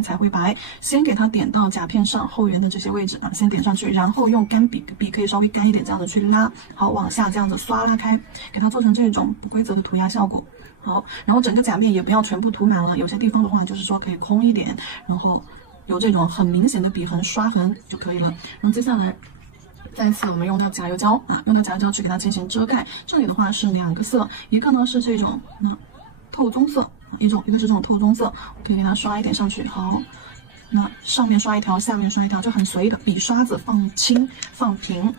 边才会白。先给它点到甲片上后缘的这些位置啊，先点上去，然后用干笔，笔可以稍微干一点，这样子去拉，好，往下这样子刷拉开，给它做成这种不规则的涂鸦效果。好，然后整个甲面也不要全部涂满了，有些地方的话就是说可以空一点，然后有这种很明显的笔痕、刷痕就可以了。然后接下来。再次，我们用到甲油胶啊，用到甲油胶去给它进行遮盖。这里的话是2个色，一个呢是这种透棕色，一个是这种透棕色，可以给它刷一点上去。好，那上面刷一条，下面刷一条，就很随的，笔刷子放轻放平，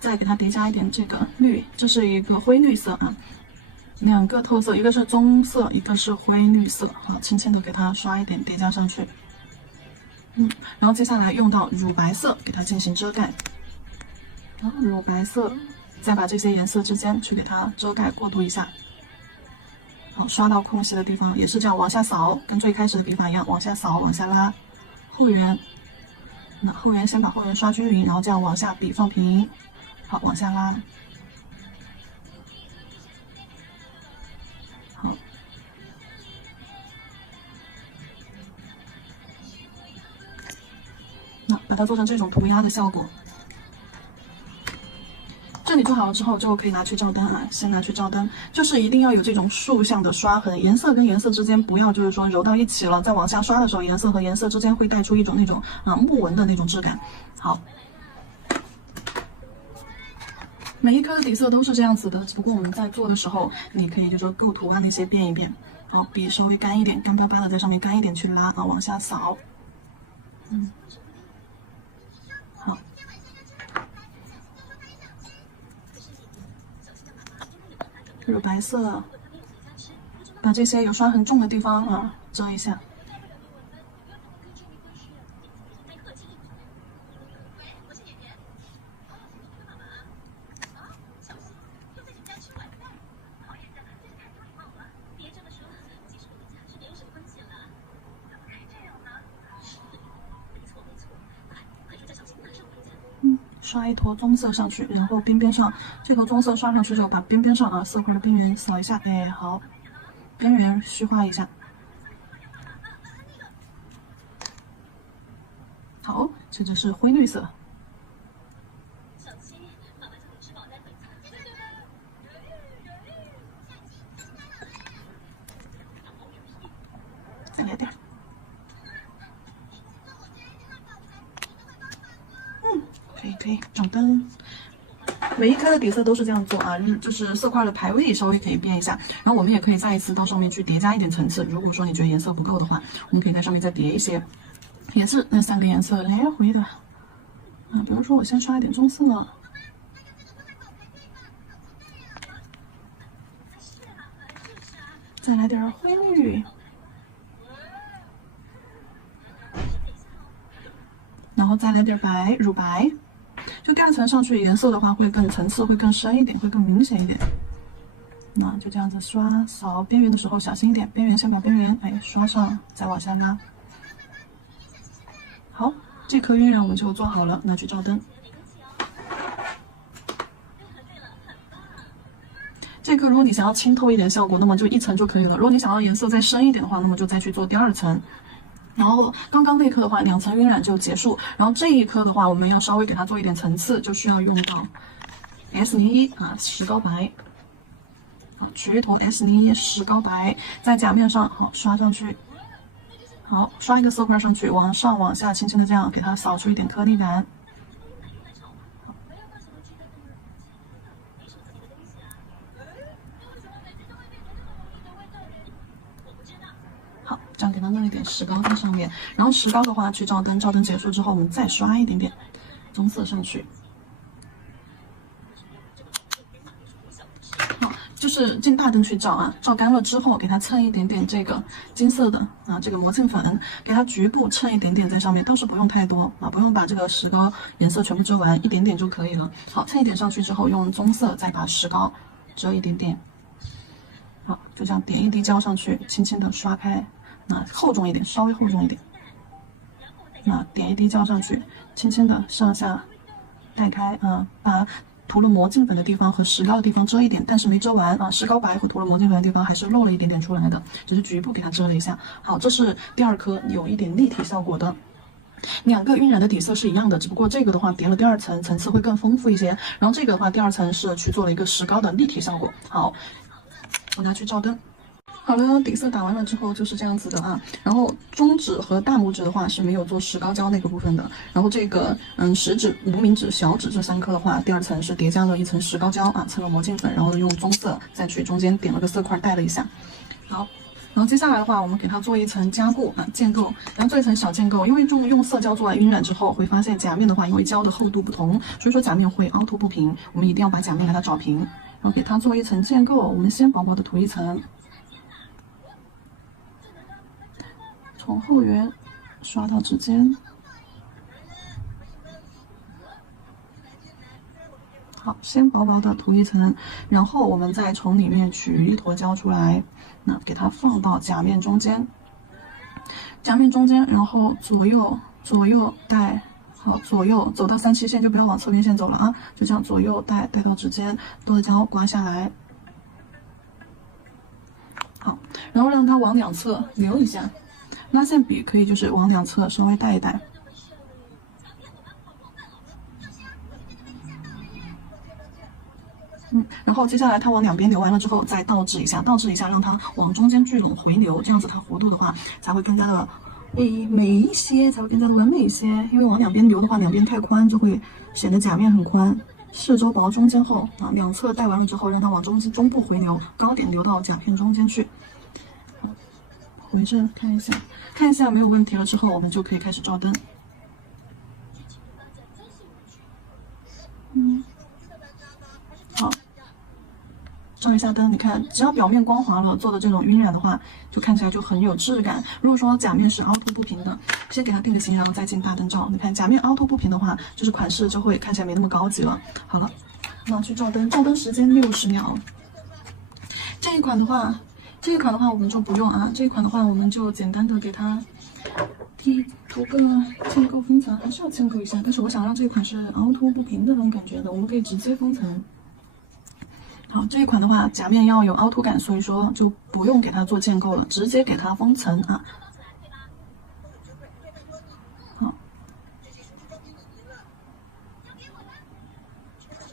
再给它叠加一点这个绿，这是一个灰绿色啊。2个透色，一个是棕色，一个是灰绿色，好，轻轻的给它刷一点叠加上去。然后接下来用到乳白色给它进行遮盖。乳白色，再把这些颜色之间去给它遮盖过渡一下。好，刷到空隙的地方也是这样往下扫，跟最开始的笔法一样，往下扫，往下拉。后缘，那后缘先把后缘刷均匀，然后这样往下笔放平，好，往下拉。好，那把它做成这种涂鸦的效果。这里做好了之后，就可以拿去照单啊。先拿去照单，就是一定要有这种竖向的刷痕，颜色跟颜色之间不要就是说揉到一起了，再往下刷的时候，颜色和颜色之间会带出一种那种木纹的那种质感。好，每一颗底色都是这样子的，只不过我们在做的时候，你可以就说构图啊那些变一变。好，笔稍微干一点，干巴巴的在上面干一点去拉啊，往下扫。好。乳白色，把这些有刷痕重的地方啊遮一下。刷一坨棕色上去，然后边边上这坨棕色刷上去之后，把边边上色块的边缘扫一下，哎，好，边缘虚化一下。好，这就是灰绿色。再来点。可以照灯。每一颗的底色都是这样做啊，就是色块的排位稍微可以变一下，然后我们也可以再一次到上面去叠加一点层次。如果说你觉得颜色不够的话，我们可以在上面再叠一些，也是那3个颜色来回的啊。比如说我先刷一点棕色，再来点灰绿，然后再来点白，乳白。就第2层上去颜色的话，会更层次会更深一点，会更明显一点。那就这样子刷扫边缘的时候小心一点，边缘先把边缘刷上，再往下拉。好，这颗晕染我们就做好了，拿去照灯。这颗如果你想要清透一点效果，那么就1层就可以了。如果你想要颜色再深一点的话，那么就再去做第2层。然后刚刚那颗的话，2层晕染就结束。然后这一颗的话，我们要稍微给它做一点层次，就需要用到 S01啊石膏白，取一坨 S01石膏白，在甲面上好刷上去，好刷一个色块上去，往上往下轻轻的这样给它扫出一点颗粒感。好，这样给它弄一点石膏在上面，然后石膏的话去照灯，照灯结束之后，我们再刷一点点棕色上去。好，就是进大灯去照啊，照干了之后，给它蹭一点点这个金色的这个磨蹭粉，给它局部蹭一点点在上面，倒是不用太多啊，不用把这个石膏颜色全部遮完，一点点就可以了。好，蹭一点上去之后，用棕色再把石膏遮一点点。好，就这样点一滴胶上去，轻轻的刷开，那厚重一点，稍微厚重一点。那点一滴胶上去，轻轻的上下带开，把涂了魔镜粉的地方和石膏的地方遮一点，但是没遮完啊，石膏白和涂了魔镜粉的地方还是露了一点点出来的，只是局部给它遮了一下。好，这是第二颗有一点立体效果的。两个晕染的底色是一样的，只不过这个的话叠了第二层，层次会更丰富一些。然后这个的话，第二层是去做了一个石膏的立体效果。好，我拿去照灯。好了，底色打完了之后就是这样子的啊。然后中指和大拇指的话是没有做石膏胶那个部分的。然后这个食指、无名指、小指这3颗的话，第二层是叠加了一层石膏胶啊，蹭了魔镜粉，然后用棕色再去中间点了个色块带了一下。好。然后接下来的话，我们给它做一层加固啊，建构，然后做一层小建构。因为用色胶做完晕染之后，会发现甲面的话，因为胶的厚度不同，所以说甲面会凹凸不平。我们一定要把甲面给它找平，然后给它做一层建构。我们先薄薄的涂一层，从后缘刷到指尖。好，先薄薄的涂一层，然后我们再从里面取一坨胶出来，那给它放到甲面中间，然后左右带，好，左右走到3/7线就不要往侧边线走了啊，就这样左右带到指尖，多的胶刮下来，好，然后让它往两侧留一下，拉线笔可以就是往两侧稍微带一带。然后接下来它往两边流完了之后，再倒置一下，让它往中间聚拢回流，这样子它弧度的话才会更加的美一些，才会更加的完美一些。因为往两边流的话，两边太宽就会显得甲面很宽，四周薄中间厚啊。两侧带完了之后，让它往中部回流，高点流到甲片中间去。回正看一下没有问题了之后，我们就可以开始照灯。好。照一下灯，你看，只要表面光滑了，做的这种晕染的话，就看起来就很有质感。如果说甲面是凹凸不平的，先给它定个型，然后再进大灯照。你看甲面凹凸不平的话，就是款式就会看起来没那么高级了。好了，那去照灯，照灯时间60秒。这一款的话我们就不用啊，这一款的话我们就简单的给它涂个建构封层，还是要建构一下，但是我想让这款是凹凸不平的那种感觉的，我们可以直接封层。好，这一款的话，甲面要有凹凸感，所以说就不用给它做建构了，直接给它封层啊。好，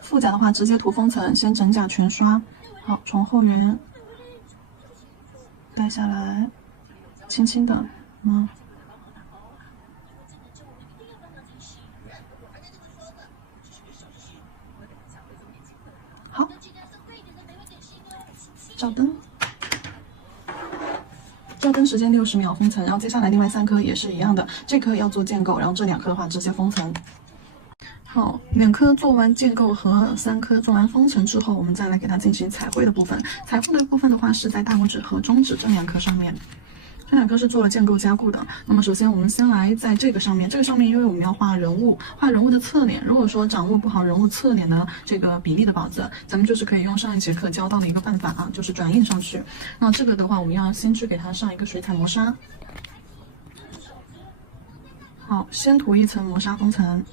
副甲的话直接涂封层，先整甲全刷。好，从后缘带下来，轻轻的，好。照灯时间60秒封层，然后接下来另外3颗也是一样的，这颗要做建构，然后这2颗的话直接封层。好，2颗做完建构和3颗做完封层之后，我们再来给它进行彩绘的部分。彩绘的部分的话是在大拇指和中指这2颗上面。这2颗是做了建构加固的。那么首先我们先来在这个上面，因为我们要画人物的侧脸，如果说掌握不好人物侧脸的这个比例的宝子，咱们就是可以用上一节课教到的一个办法啊，就是转印上去。那这个的话，我们要先去给它上一个水彩磨砂。好，先涂一层磨砂封层。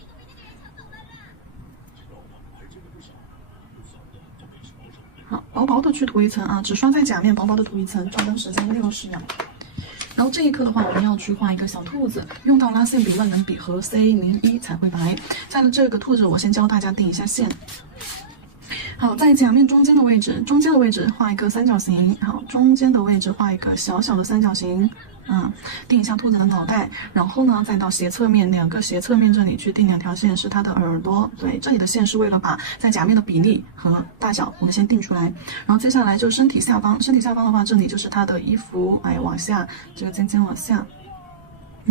好，薄薄的去涂一层啊，只刷在甲面，薄薄的涂一层。照灯时间60秒。然后这一颗的话，我们要去画一个小兔子，用到拉线笔、万能笔和 C01彩绘白。在这个兔子，我先教大家定一下线。好，在甲面中间的位置画一个三角形。好，中间的位置画一个小小的三角形。定一下兔子的脑袋，然后呢，再到斜侧面2个斜侧面这里去定2条线，是它的耳朵。对，这里的线是为了把在甲面的比例和大小，我们先定出来。然后接下来就身体下方的话，这里就是它的衣服，往下，这个尖尖往下。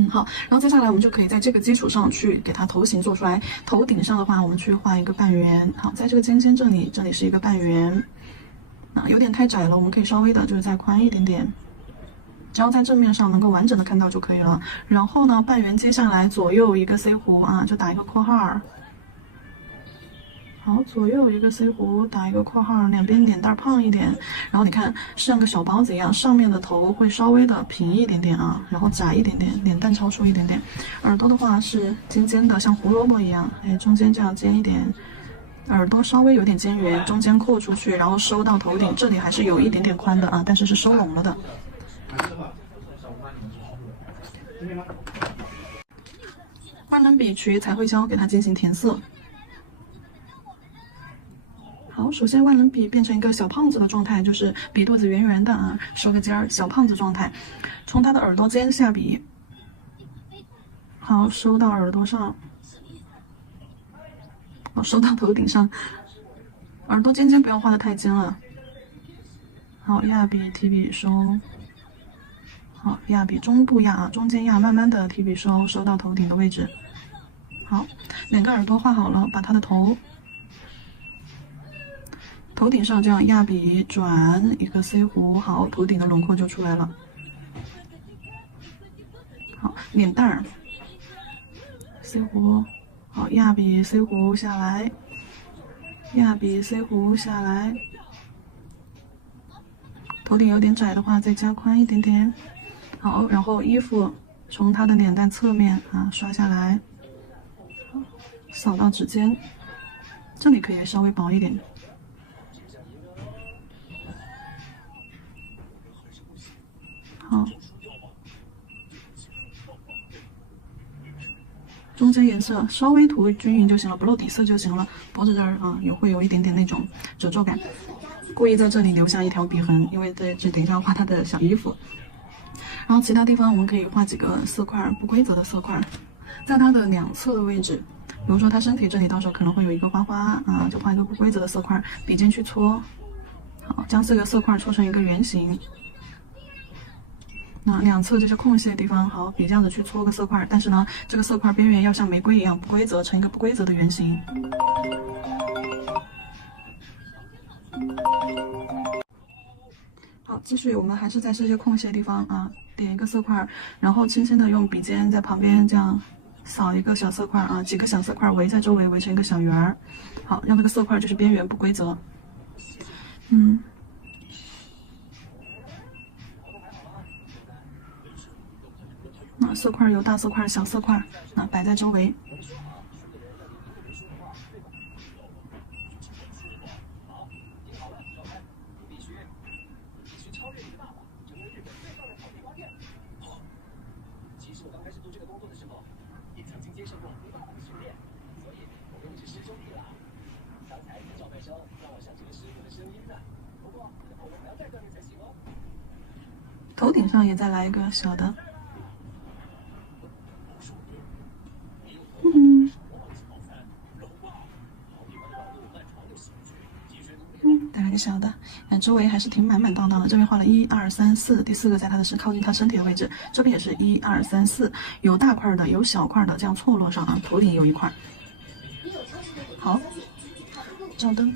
好，然后接下来我们就可以在这个基础上去给它头型做出来。头顶上的话，我们去画一个半圆。好，在这个尖尖这里是一个半圆。有点太窄了，我们可以稍微的就是再宽一点点。只要在正面上能够完整的看到就可以了。然后呢，半圆接下来左右一个 C 弧啊，就打一个括号。好，左右一个 C 弧，打一个括号，两边脸蛋胖一点。然后你看像个小包子一样，上面的头会稍微的平一点点啊，然后窄一点点，脸蛋超出一点点。耳朵的话是尖尖的，像胡萝卜一样，中间这样尖一点，耳朵稍微有点尖圆，中间扩出去，然后收到头顶，这里还是有一点点宽的啊，但是是收拢了的。万能笔取彩绘胶给它进行填色。好，首先万能笔变成一个小胖子的状态，就是笔肚子圆圆的啊，收个尖儿，小胖子状态。从它的耳朵尖下笔，好，收到耳朵上，好，收到头顶上。耳朵尖尖不要画的太尖了。好，压笔提笔收。好，压笔中部压啊，中间压，慢慢的提笔收，收到头顶的位置。好，两个耳朵画好了，把它的头顶上这样压笔转一个 C 弧，好，头顶的轮廓就出来了。好，脸蛋儿 C 弧，好，压笔 C 弧下来，压笔 C 弧下来。头顶有点窄的话，再加宽一点点。好，然后衣服从它的脸蛋侧面啊刷下来，扫到指尖，这里可以稍微薄一点。好，中间颜色稍微涂均匀就行了，不露底色就行了。脖子这儿啊也会有一点点那种褶皱感，故意在这里留下一条笔痕，因为这是等一下要画它的小衣服。然后其他地方我们可以画几个色块，不规则的色块，在它的两侧的位置，比如说它身体这里，到时候可能会有一个花花啊，就画一个不规则的色块，笔尖去搓，好，将这个色块搓成一个圆形。那两侧这些空隙的地方，好，笔这样子去搓个色块，但是呢，这个色块边缘要像玫瑰一样不规则，成一个不规则的圆形。好，继续，我们还是在这些空隙的地方啊，点一个色块，然后轻轻的用笔尖在旁边这样扫一个小色块啊，几个小色块围在周围，围成一个小圆儿。好，让这个色块就是边缘不规则。那色块有大色块、小色块，那摆在周围。头顶上也再来一个小的。再来个小的，周围还是挺满满当当的。这边画了1、2、3、4，第4个在它的靠近它身体的位置，这边也是1、2、3、4，有大块的，有小块的，这样错落上啊。头顶有一块。好，照灯。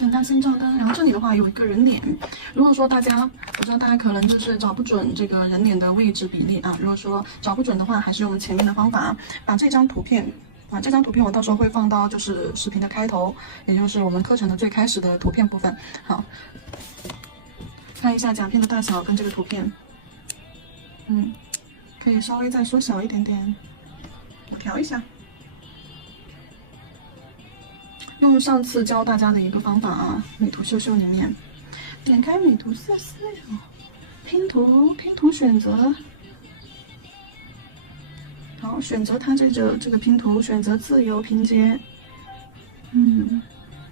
让它先照灯，然后这里的话有一个人脸。如果说我知道大家可能就是找不准这个人脸的位置比例啊，如果说找不准的话，还是用前面的方法，把这张图片我到时候会放到就是视频的开头，也就是我们课程的最开始的图片部分。好，看一下甲片的大小跟这个图片，可以稍微再缩小一点点，我调一下。用上次教大家的一个方法啊，美图秀秀里面点开美图秀秀，拼图选择，好，选择它这个拼图，选择自由拼接，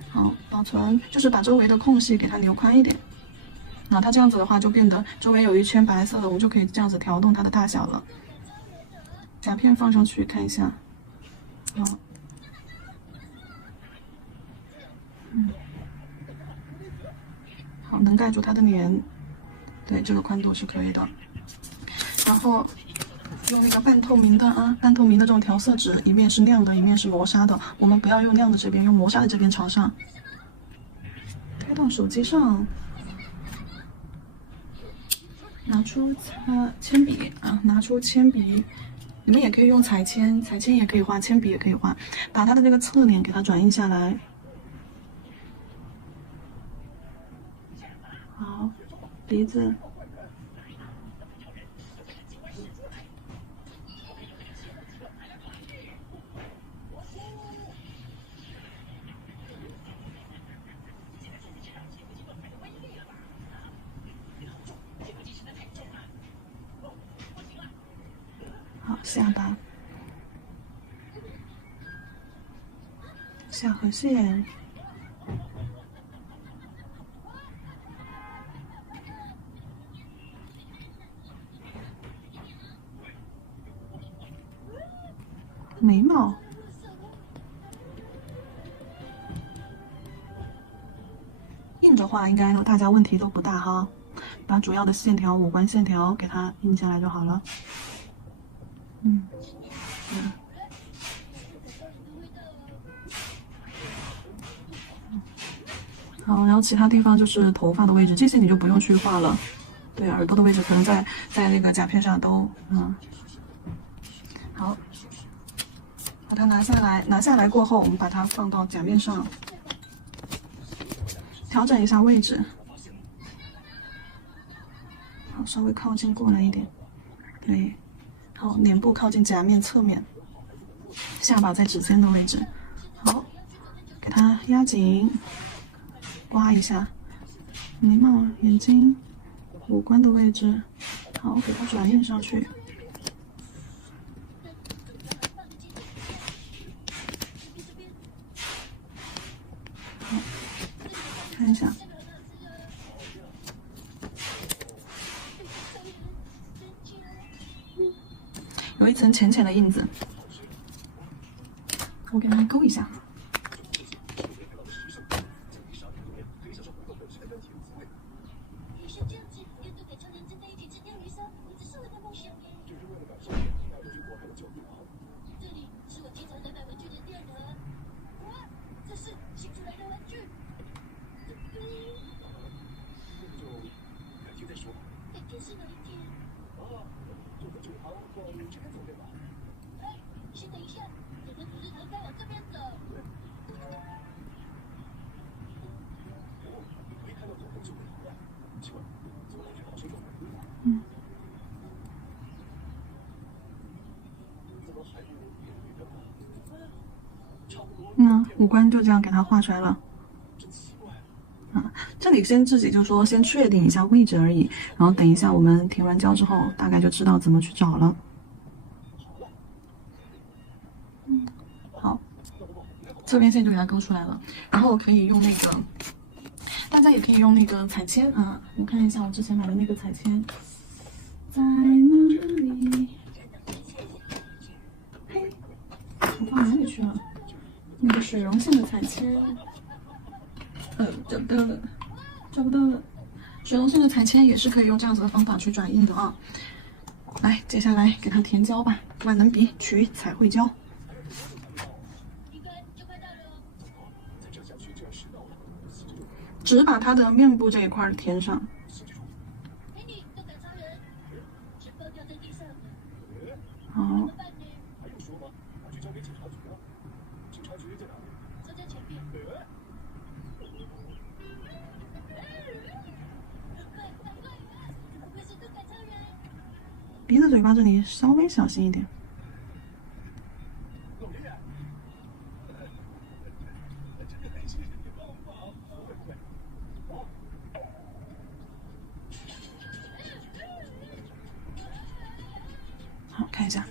好，保存，就是把周围的空隙给它留宽一点。那它这样子的话，就变得周围有一圈白色的，我们就可以这样子调动它的大小了。甲片放上去看一下，好。好，能盖住它的脸，对，这个宽度是可以的。然后用一个半透明的这种调色纸，一面是亮的，一面是磨砂的。我们不要用亮的这边，用磨砂的这边朝上。开到手机上，拿出铅笔啊，拿出铅笔。你们也可以用彩铅，彩铅也可以画，铅笔也可以画。把它的这个侧脸给它转移下来。好，鼻子，下巴、下颌线。眉毛，印着画应该大家问题都不大哈，把主要的线条、五官线条给它印下来就好了。好，然后其他地方就是头发的位置，这些你就不用去画了。对，耳朵的位置可能在那个甲片上都好。把它拿下来过后，我们把它放到甲面上，调整一下位置，好，稍微靠近过来一点，对，好，脸部靠近甲面侧面，下巴在指尖的位置，好，给它压紧，刮一下，眉毛、眼睛、五官的位置，好，给它转印上去。看一下，有一层浅浅的印子，我给它勾一下。五官就这样给它画出来了。这里先自己就说先确定一下位置而已，然后等一下我们填完胶之后，大概就知道怎么去找了。好，侧边线就给它勾出来了，然后可以用那个，大家也可以用那个彩铅啊，我看一下我之前买的那个彩铅在哪里？嘿，我放哪里去了？那个水溶性的彩铅，找不到了，找不到了。水溶性的彩铅也是可以用这样子的方法去转印的啊。来，接下来给它填胶吧，万能笔取彩绘胶，只把它的面部这一块填上。好。鼻子、嘴巴这里稍微小心一点。好，看一下。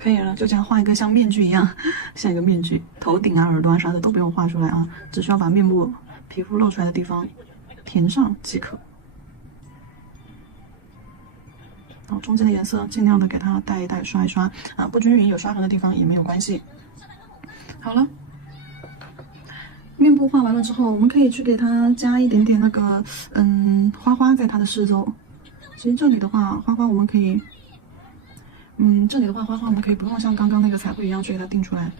可以了，就这样画一个像面具一样，像一个面具，头顶啊、耳朵啊啥的都不用画出来啊，只需要把面部皮肤露出来的地方填上即可。好，中间的颜色尽量的给它带一带、刷一刷啊，不均匀有刷痕的地方也没有关系。好了，面部画完了之后，我们可以去给它加一点点那个花花在它的四周。其实这里的话，花花我们可以。这里的话，花花我们可以不用像刚刚那个彩绘一样去给它定出来。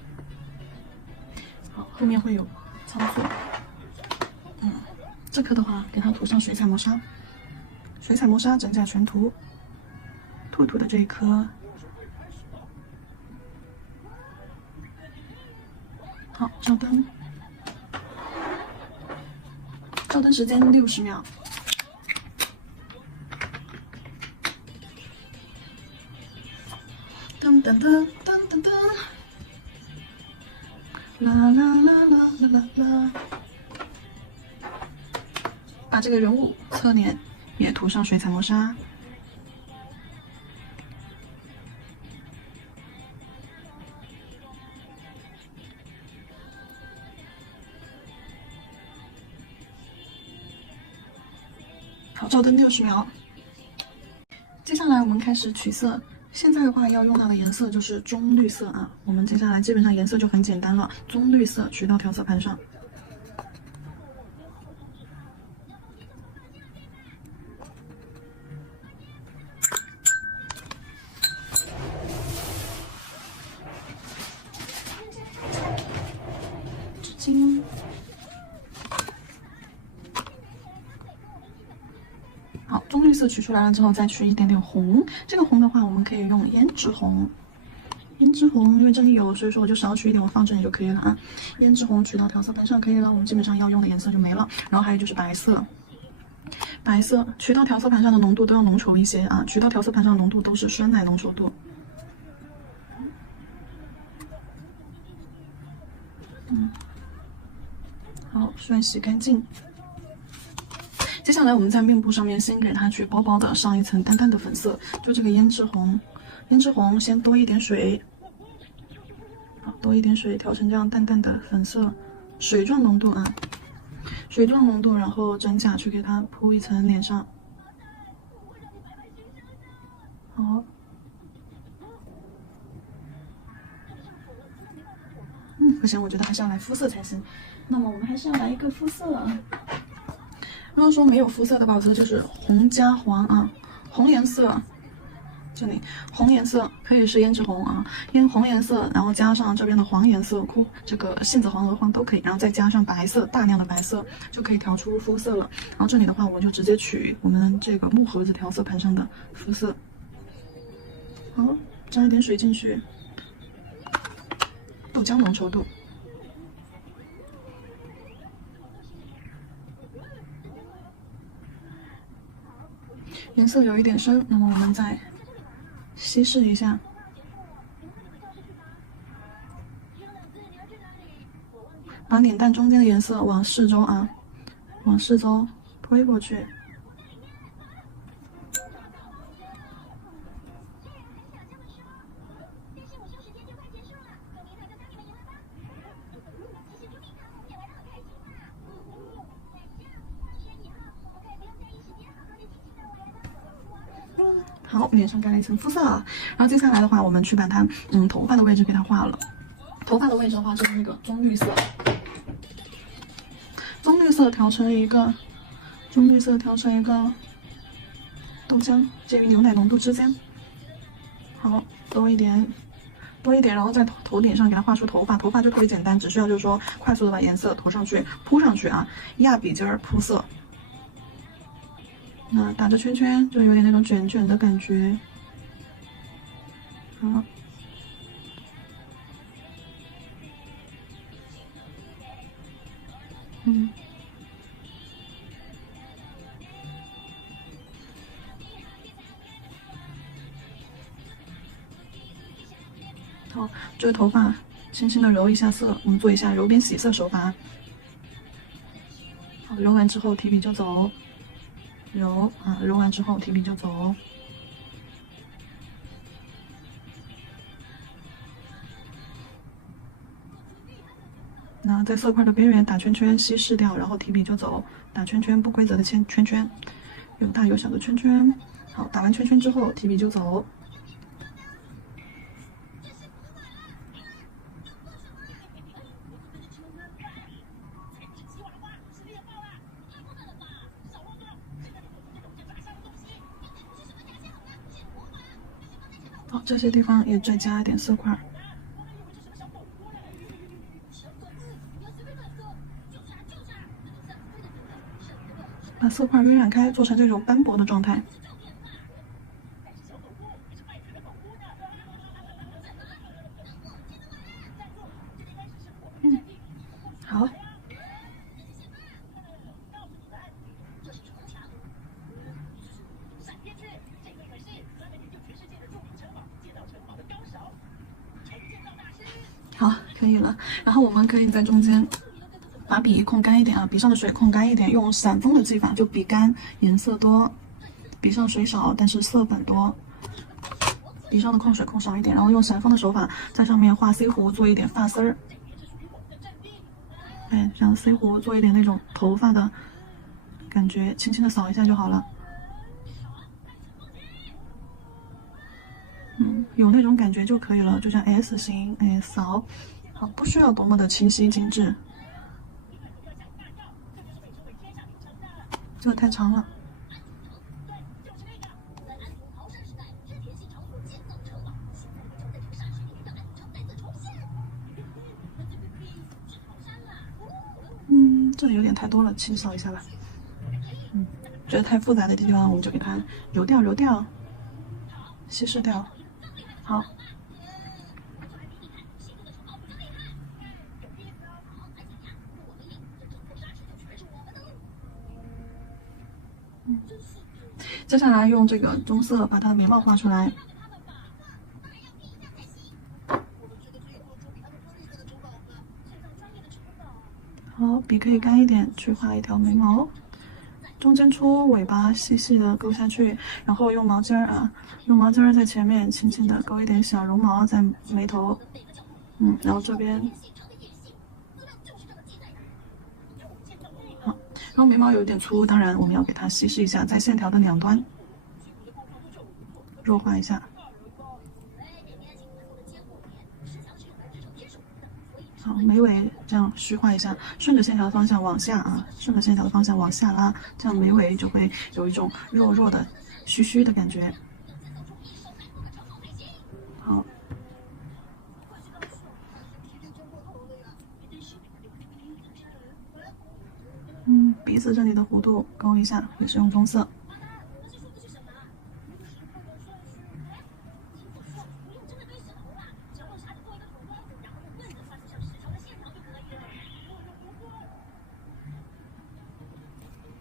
好，后面会有操作。这颗的话，给它涂上水彩磨砂，水彩磨砂整架全涂。兔兔的这一颗，好，照灯，照灯时间60秒。噔噔噔噔噔噔，啦啦啦啦啦啦啦，把这个人物侧脸也涂上水彩磨砂。好，照灯60秒。接下来我们开始取色。现在的话要用到的颜色就是棕绿色啊。我们接下来基本上颜色就很简单了，棕绿色取到调色盘上。纸巾。好，棕绿色取出来了之后，再取一点点红。这个红的话，我们可以用胭脂红。胭脂红，因为这里有，所以说我就少取一点，我放这里就可以了啊。胭脂红取到调色盘上可以了，我们基本上要用的颜色就没了。然后还有就是白色，白色取到调色盘上的浓度都要浓稠一些啊，取到调色盘上的浓度都是酸奶浓稠度。好，顺洗干净。接下来我们在面部上面先给它去薄薄的上一层淡淡的粉色，就这个胭脂红。胭脂红先多一点水，好，多一点水调成这样淡淡的粉色，水状浓度啊，水状浓度，然后整甲去给它铺一层脸上。好，不行，我觉得还是要来肤色才行。那么我们还是要来一个肤色。如果说没有肤色的话，我觉得就是红加黄啊，红颜色，这里红颜色可以是胭脂红啊，红颜色，然后加上这边的黄颜色，这个杏子黄、鹅黄都可以，然后再加上白色，大量的白色就可以调出肤色了。然后这里的话，我就直接取我们这个木盒子调色盘上的肤色，好，加一点水进去，豆浆浓稠度。颜色有一点深，那么我们再稀释一下。把脸蛋中间的颜色往四周啊，往四周推过去。好，脸上盖了一层肤色啊，然后接下来的话，我们去把它头发的位置给它画了。头发的位置的话，就是那个棕绿色，棕绿色调成一个豆浆，介于牛奶浓度之间。好，多一点，然后在头顶上给它画出头发，头发就特别简单，只需要就是说快速的把颜色涂上去，铺上去啊，压笔尖儿铺色。那打着圈圈就有点那种卷卷的感觉，好，好，这个头发轻轻的揉一下色，我们做一下揉边洗色手法。好，揉完之后提笔就走。揉完之后提笔就走。那在色块的边缘打圈圈稀释掉，然后提笔就走，打圈圈不规则的圈圈，有大有小的圈圈。好，打完圈圈之后提笔就走。好，这些地方也再加一点色块，把色块晕染开，做成这种斑驳的状态。好。好，可以了。然后我们可以在中间把把笔控干一点啊，笔上的水控干一点，用散锋的技法，就笔干颜色多，笔上水少，但是色粉多。笔上的控水控少一点，然后用散锋的手法在上面画 C 弧，做一点发丝儿。哎，这样 C 弧做一点那种头发的感觉，轻轻的扫一下就好了。有那种感觉就可以了，就像 S 型，哎，扫，好，不需要多么的清晰精致。这个太长了。这里有点太多了，清扫一下吧。觉得太复杂的地方，我们就给它揉掉、揉掉，稀释掉。好。接下来用这个棕色把它的眉毛画出来。好，笔可以干一点，去画一条眉毛，中间粗，尾巴细细的勾下去，然后用毛巾儿啊，用毛巾儿在前面轻轻的勾一点小绒毛在眉头，然后这边，好，然后眉毛有一点粗，当然我们要给它稀释一下，在线条的两端弱化一下。好，眉尾这样虚化一下，顺着线条的方向往下啊，顺着线条的方向往下拉，这样眉尾就会有一种弱弱的、虚虚的感觉。好，鼻子这里的弧度勾一下，也是用棕色。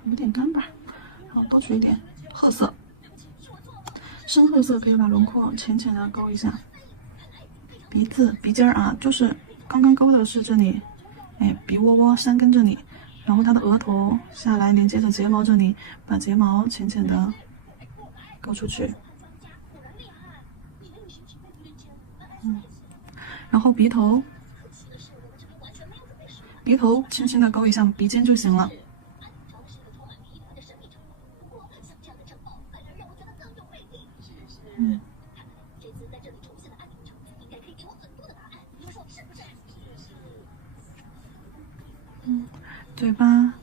有点干吧，然后多取一点褐色，深褐色可以把轮廓浅浅的勾一下。鼻子鼻尖啊，就是刚刚勾的是这里，哎，鼻窝窝山根这里，然后它的额头下来连接着睫毛这里，把睫毛浅浅的勾出去。然后鼻头轻轻的勾一下鼻尖就行了。嘴巴，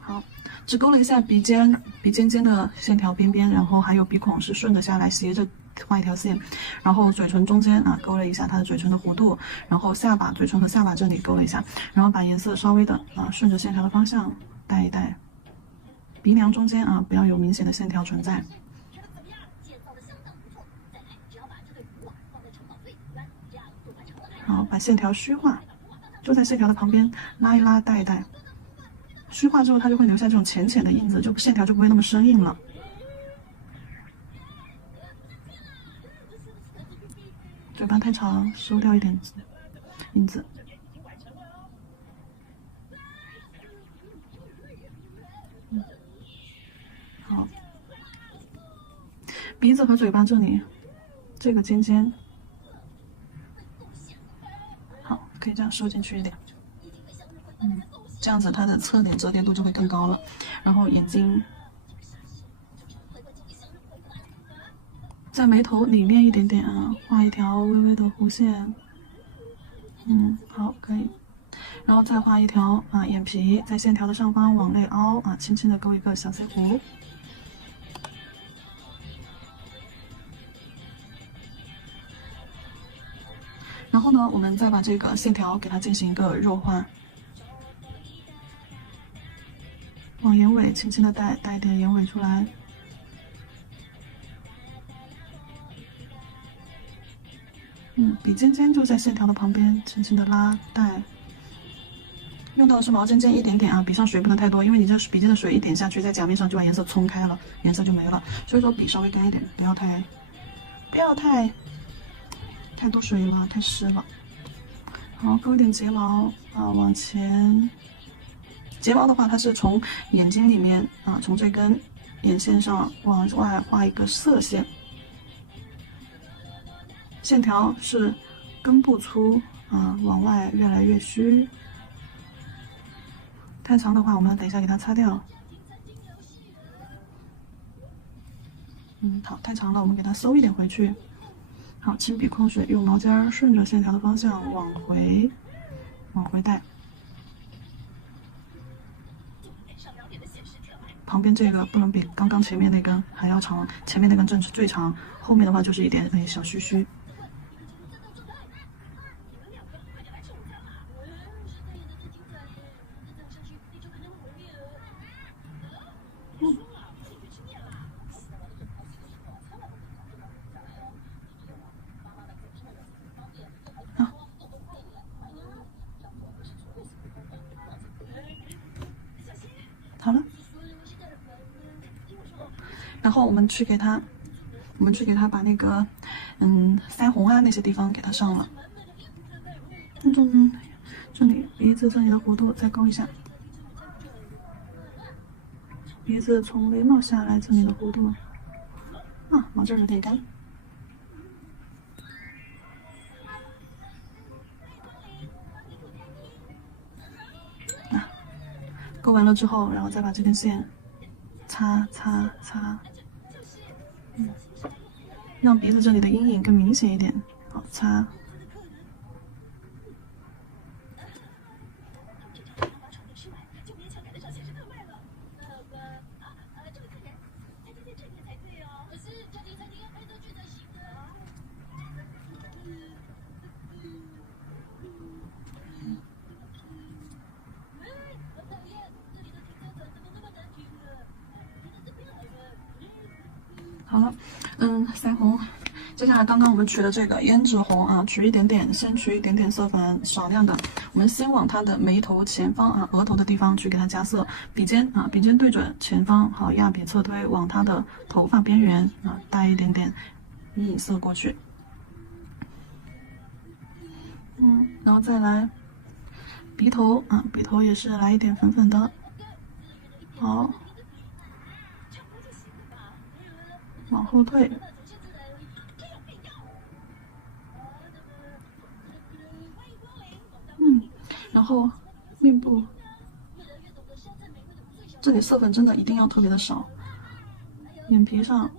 好，只勾了一下鼻尖尖的线条边边，然后还有鼻孔是顺着下来斜着画一条线，然后嘴唇中间啊勾了一下它的嘴唇的弧度，然后下巴嘴唇和下巴这里勾了一下，然后把颜色稍微的顺着线条的方向带一带。鼻梁中间啊，不要有明显的线条存在。好，把线条虚化，就在线条的旁边拉一拉，带一带。虚化之后，它就会留下这种浅浅的印子，就线条就不会那么生硬了。嘴巴太长，收掉一点印子。好，鼻子和嘴巴这里，这个尖尖，好，可以这样收进去一点。这样子它的侧脸折叠度就会更高了。然后眼睛在眉头里面一点点啊，画一条微微的弧线。好，可以。然后再画一条眼皮，在线条的上方往内凹啊，轻轻的勾一个小 C 弧。然后呢，我们再把这个线条给它进行一个弱化，往眼尾轻轻的带一点眼尾出来。鼻尖尖就在线条的旁边，轻轻的拉带。用到的是毛尖尖一点点啊，笔上水不能太多，因为你这笔尖的水一点下去，在甲面上就把颜色冲开了，颜色就没了。所以说笔稍微干一点，不要太多水了，太湿了。好，勾一点睫毛啊，往前。睫毛的话，它是从眼睛里面啊，从这根眼线上往外画一个色线，线条是根部粗啊，往外越来越虚。太长的话，我们等一下给它擦掉。好，太长了，我们给它收一点回去。好，轻笔控水，用毛尖顺着线条的方向往回带。旁边这个不能比刚刚前面那根还要长，前面那根正是最长，后面的话就是一点小须须。好了，然后我们去给它把那个腮红啊那些地方给它上了。这里鼻子这里的弧度再勾一下，鼻子从眉毛下来这里的弧度啊，毛这儿有点干。勾完了之后，然后再把这根线擦，让鼻子这里的阴影更明显一点。好，擦。好了，腮红，接下来刚刚我们取的这个胭脂红啊，取一点点，先取一点点色粉，少量的。我们先往它的眉头前方啊，额头的地方去给它加色，笔尖对准前方，好，压笔侧推，往它的头发边缘啊带一点点阴影色过去。然后再来鼻头啊，鼻头也是来一点粉粉的，好。往后退，然后面部这里色粉真的一定要特别的少，眼皮上，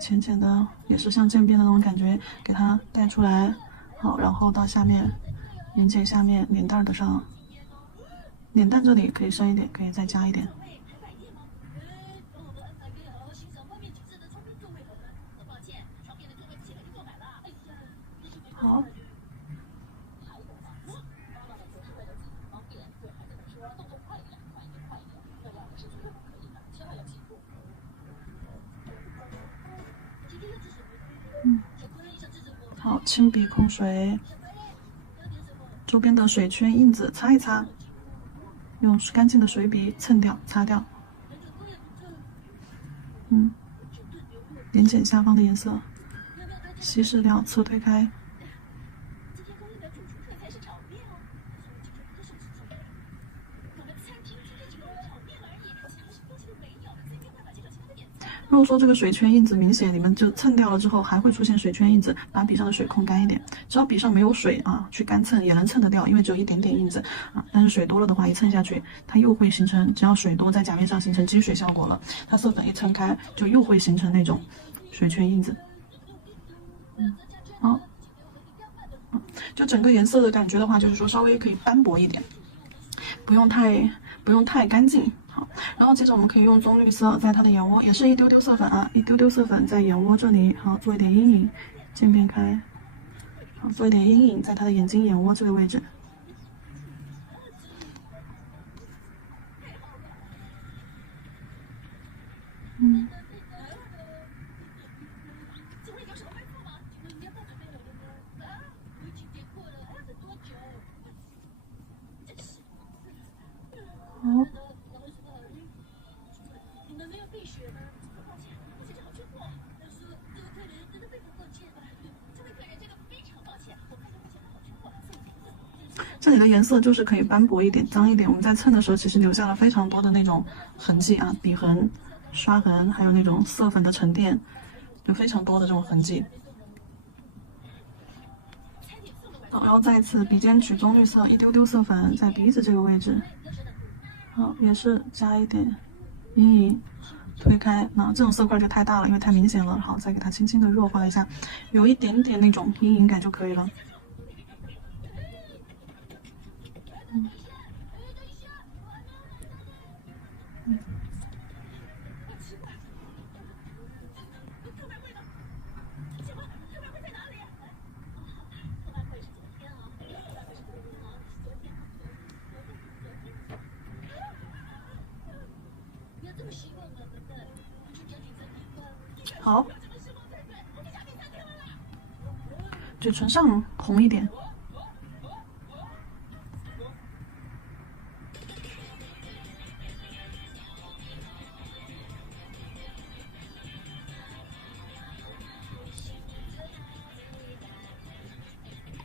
浅浅的也是像渐变的那种感觉，给它带出来，好，然后到下面，眼睑下面，脸蛋的上，脸蛋这里可以深一点，可以再加一点。好，好，轻笔控水，周边的水圈印子擦一擦，用干净的水笔蹭掉、擦掉。眼睑下方的颜色稀释掉，侧推开。如果说这个水圈印子明显，你们就蹭掉了之后还会出现水圈印子，把笔上的水控干一点。只要笔上没有水啊，去干蹭也能蹭得掉，因为只有一点点印子啊。但是水多了的话，一蹭下去，它又会形成，只要水多在甲面上形成积水效果了，它色粉一撑开，就又会形成那种水圈印子。好，就整个颜色的感觉的话，就是说稍微可以斑驳一点，不用太干净。好，然后接着我们可以用棕绿色在它的眼窝，也是一丢丢色粉啊，一丢丢色粉在眼窝这里，好，做一点阴影，渐变开，好，做一点阴影在它的眼睛眼窝这个位置。这里的颜色就是可以斑驳一点、脏一点。我们在蹭的时候，其实留下了非常多的那种痕迹啊，笔痕、刷痕，还有那种色粉的沉淀，有非常多的这种痕迹。好，然后再一次笔尖取棕绿色，一丢丢色粉在鼻子这个位置。好，也是加一点阴影，推开。那这种色块就太大了，因为太明显了。好，再给它轻轻的弱化一下，有一点点那种阴影感就可以了。好，嘴唇上红一点。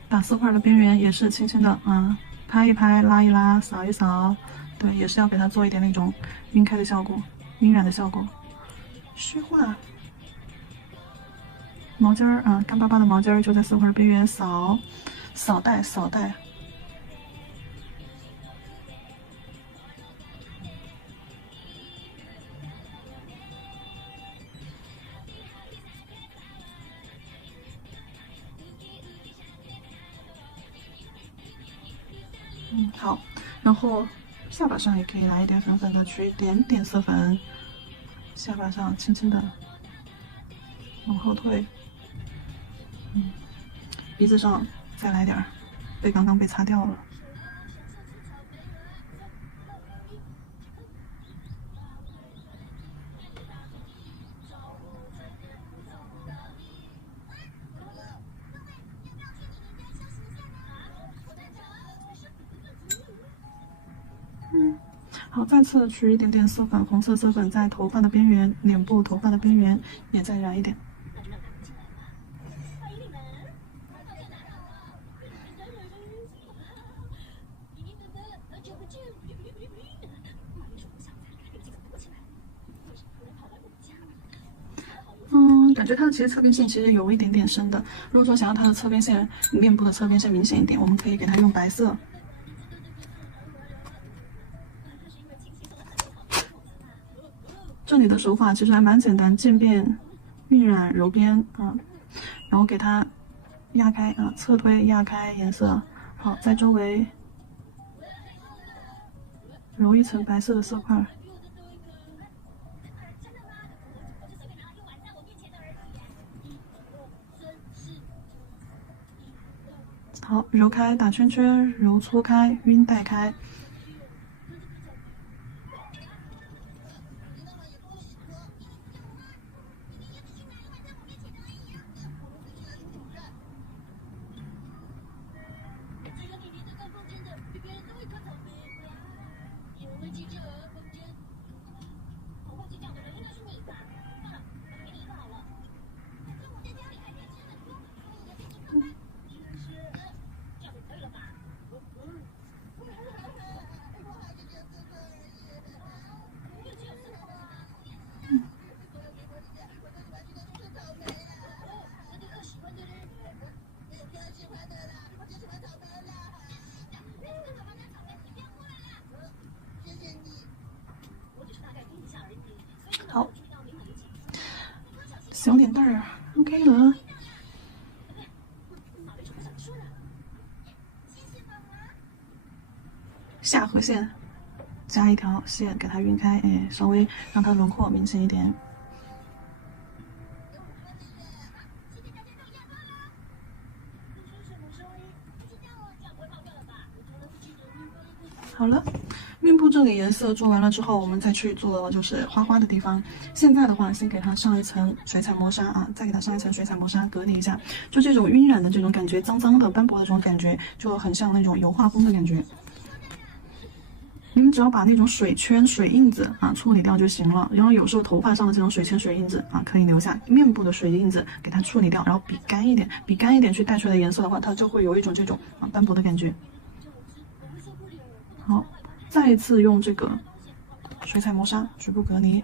把色块的边缘也是轻轻的拍一拍、拉一拉、扫一扫，对，也是要给它做一点那种晕开的效果、晕染的效果。虚化，毛尖儿干巴巴的毛尖儿就在色块边缘扫带。好，然后下巴上也可以来一点粉粉的，取一点点色粉，下巴上轻轻的往后退，鼻子上再来点儿，刚刚被擦掉了。好，再次取一点点色粉，红色色粉在头发的边缘、脸部头发的边缘也再染一点。感觉它的其实侧边线其实有一点点深的。如果说想要它的侧边线，面部的侧边线明显一点，我们可以给它用白色。这里的手法其实还蛮简单，渐变、晕染、揉边然后给它压开侧推压开颜色。好，在周围揉一层白色的色块。好，揉开，打圈圈，揉搓开，晕带开。好，小脸蛋儿 OK 了。下颌线加一条线给它晕开，稍微让它轮廓明显一点。好了，面部这里颜色做完了之后，我们再去做就是花花的地方。现在的话，先给它上一层水彩磨砂再给它上一层水彩磨砂隔离一下，就这种晕染的这种感觉，脏脏的斑驳的这种感觉，就很像那种油画风的感觉。你们只要把那种水圈、水印子处理掉就行了。然后有时候头发上的这种水圈、水印子可以留下，面部的水印子给它处理掉，然后笔干一点去带出来的颜色的话，它就会有一种这种斑驳的感觉。好，再一次用这个水彩磨砂局部隔离。